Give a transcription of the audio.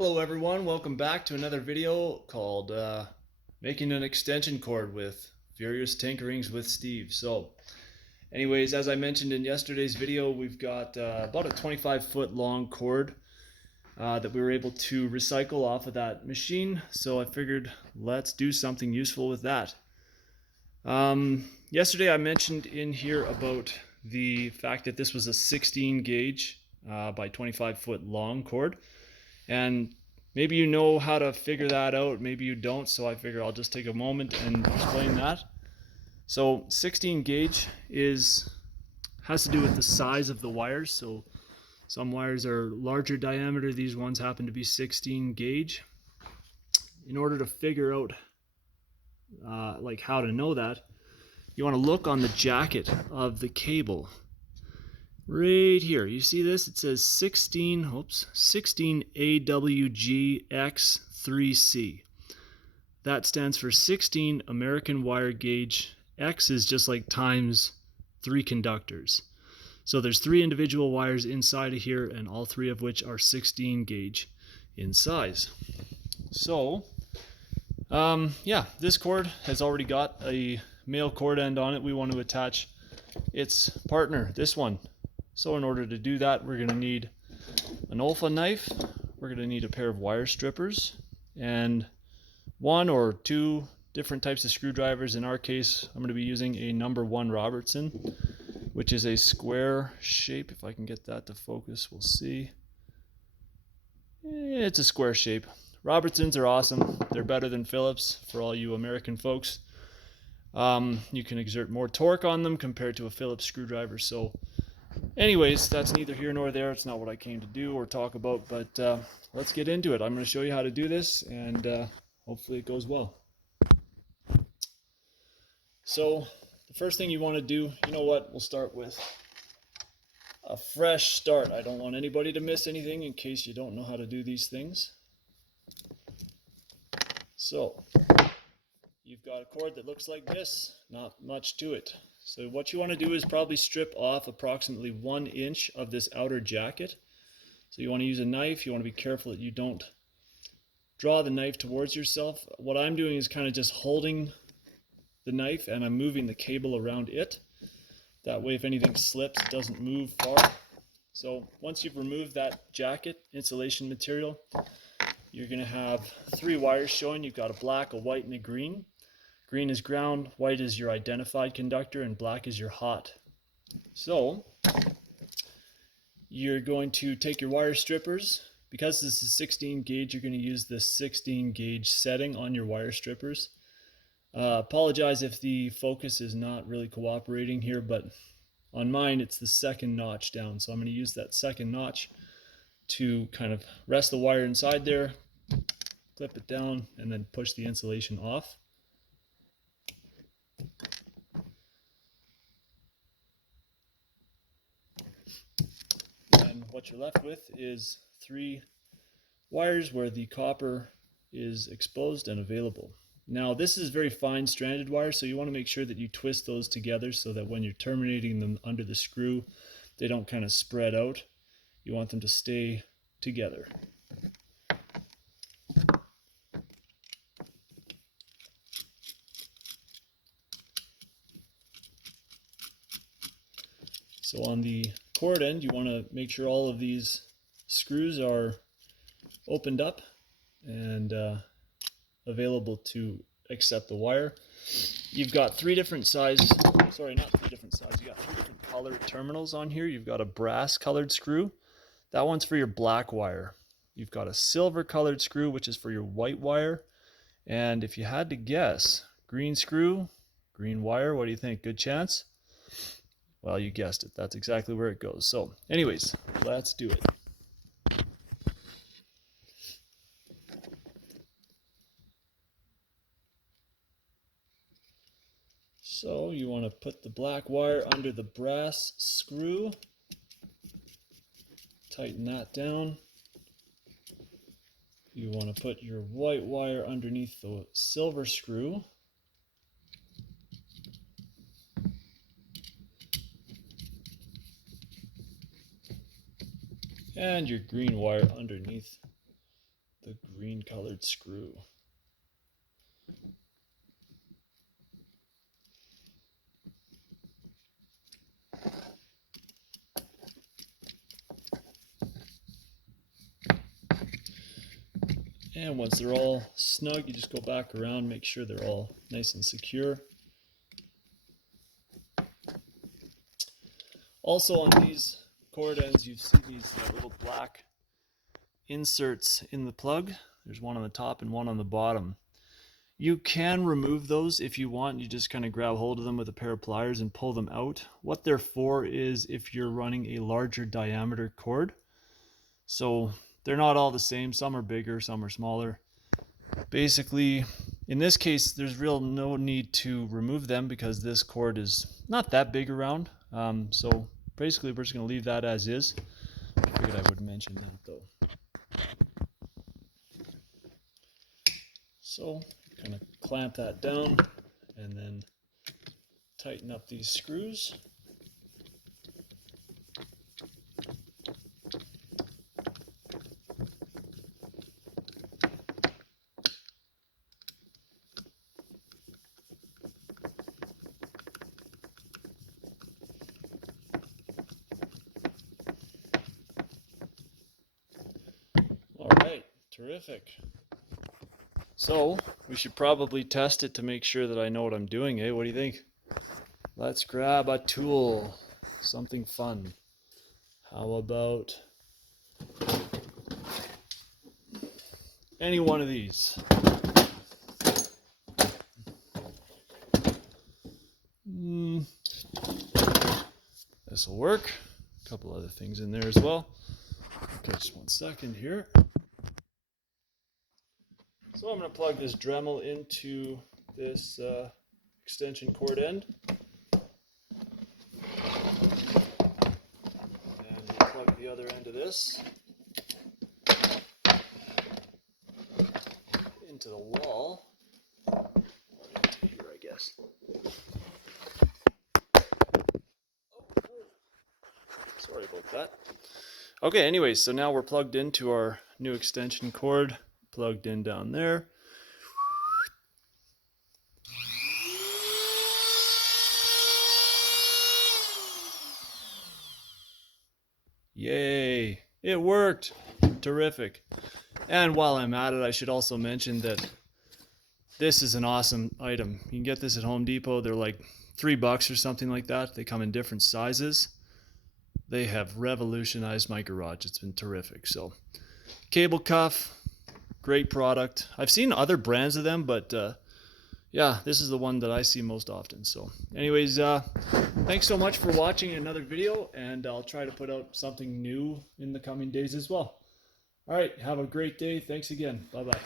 Hello everyone, welcome back to another video called Making an Extension Cord with Furious Tinkerings with Steve. So anyways, as I mentioned in yesterday's video, we've got about a 25-foot long cord that we were able to recycle off of that machine. So I figured let's do something useful with that. Yesterday I mentioned in here about the fact that this was a 16 gauge by 25 foot long cord. And maybe you know how to figure that out, maybe you don't, so I figure I'll just take a moment and explain that. So 16 gauge has to do with the size of the wires. So some wires are larger diameter, these ones happen to be 16 gauge. In order to figure out like how to know that, you want to look on the jacket of the cable. Right here, you see this? It says 16 AWGX3C. That stands for 16 American wire gauge. X is just like times 3 conductors. So there's 3 individual wires inside of here, and all 3 of which are 16 gauge in size. So, yeah, this cord has already got a male cord end on it. We want to attach its partner, this one. So in order to do that, we're going to need an Olfa knife, we're going to need a pair of wire strippers, and 1 or 2 different types of screwdrivers. In our case, I'm going to be using a number 1 Robertson, which is a square shape. If I can get that to focus, we'll see. It's a square shape. Robertsons are awesome. They're better than Phillips for all you American folks. You can exert more torque on them compared to a Phillips screwdriver. So anyways, that's neither here nor there. It's not what I came to do or talk about, but let's get into it. I'm going to show you how to do this, and hopefully it goes well. So the first thing you want to do, you know what, we'll start with a fresh start. I don't want anybody to miss anything in case you don't know how to do these things. So you've got a cord that looks like this, not much to it. So what you want to do is probably strip off approximately 1 inch of this outer jacket. So you want to use a knife. You want to be careful that you don't draw the knife towards yourself. What I'm doing is kind of just holding the knife and I'm moving the cable around it. That way if anything slips, it doesn't move far. So once you've removed that jacket insulation material, you're going to have 3 wires showing. You've got a black, a white, and a green. Green is ground, white is your identified conductor, and black is your hot. So you're going to take your wire strippers. Because this is 16 gauge, you're going to use the 16 gauge setting on your wire strippers. Apologize if the focus is not really cooperating here, but on mine it's the second notch down. So I'm going to use that second notch to kind of rest the wire inside there, clip it down, and then push the insulation off. And what you're left with is 3 wires where the copper is exposed and available. Now this is very fine stranded wire, so you want to make sure that you twist those together so that when you're terminating them under the screw, they don't kind of spread out. You want them to stay together. So on the cord end, you want to make sure all of these screws are opened up and available to accept the wire. You've got 3 different size, sorry, not 3 different size, you got 3 different colored terminals on here. You've got a brass colored screw. That one's for your black wire. You've got a silver colored screw, which is for your white wire. And if you had to guess, green screw, green wire, what do you think? Good chance? Well, you guessed it. That's exactly where it goes. So anyways, let's do it. So you want to put the black wire under the brass screw, tighten that down. You want to put your white wire underneath the silver screw. And your green wire underneath the green colored screw. And once they're all snug, you just go back around, make sure they're all nice and secure. Also on these cord ends, you see these little black inserts in the plug. There's one on the top and one on the bottom. You can remove those if you want. You just kind of grab hold of them with a pair of pliers and pull them out. What they're for is if you're running a larger diameter cord. So they're not all the same. Some are bigger, some are smaller. Basically, in this case, there's no need to remove them because this cord is not that big around. So basically, we're just going to leave that as is. I figured I would mention that though. So kind of clamp that down and then tighten up these screws. All right, terrific. So we should probably test it to make sure that I know what I'm doing, eh? What do you think? Let's grab a tool, something fun. How about any one of these? This will work. A couple other things in there as well. Okay, just one second here. So I'm going to plug this Dremel into this extension cord end. And we'll plug the other end of this into the wall. Or into here, I guess. Sorry about that. Okay, anyways, so now we're plugged into our new extension cord. Plugged in down there. Yay, it worked. Terrific. And while I'm at it, I should also mention that this is an awesome item. You can get this at Home Depot. They're like $3 or something like that. They come in different sizes. They have revolutionized my garage. It's been terrific. So, cable cuff. Great product. I've seen other brands of them, but yeah, this is the one that I see most often. So anyways, thanks so much for watching another video, and I'll try to put out something new in the coming days as well. All right, have a great day. Thanks again. Bye-bye.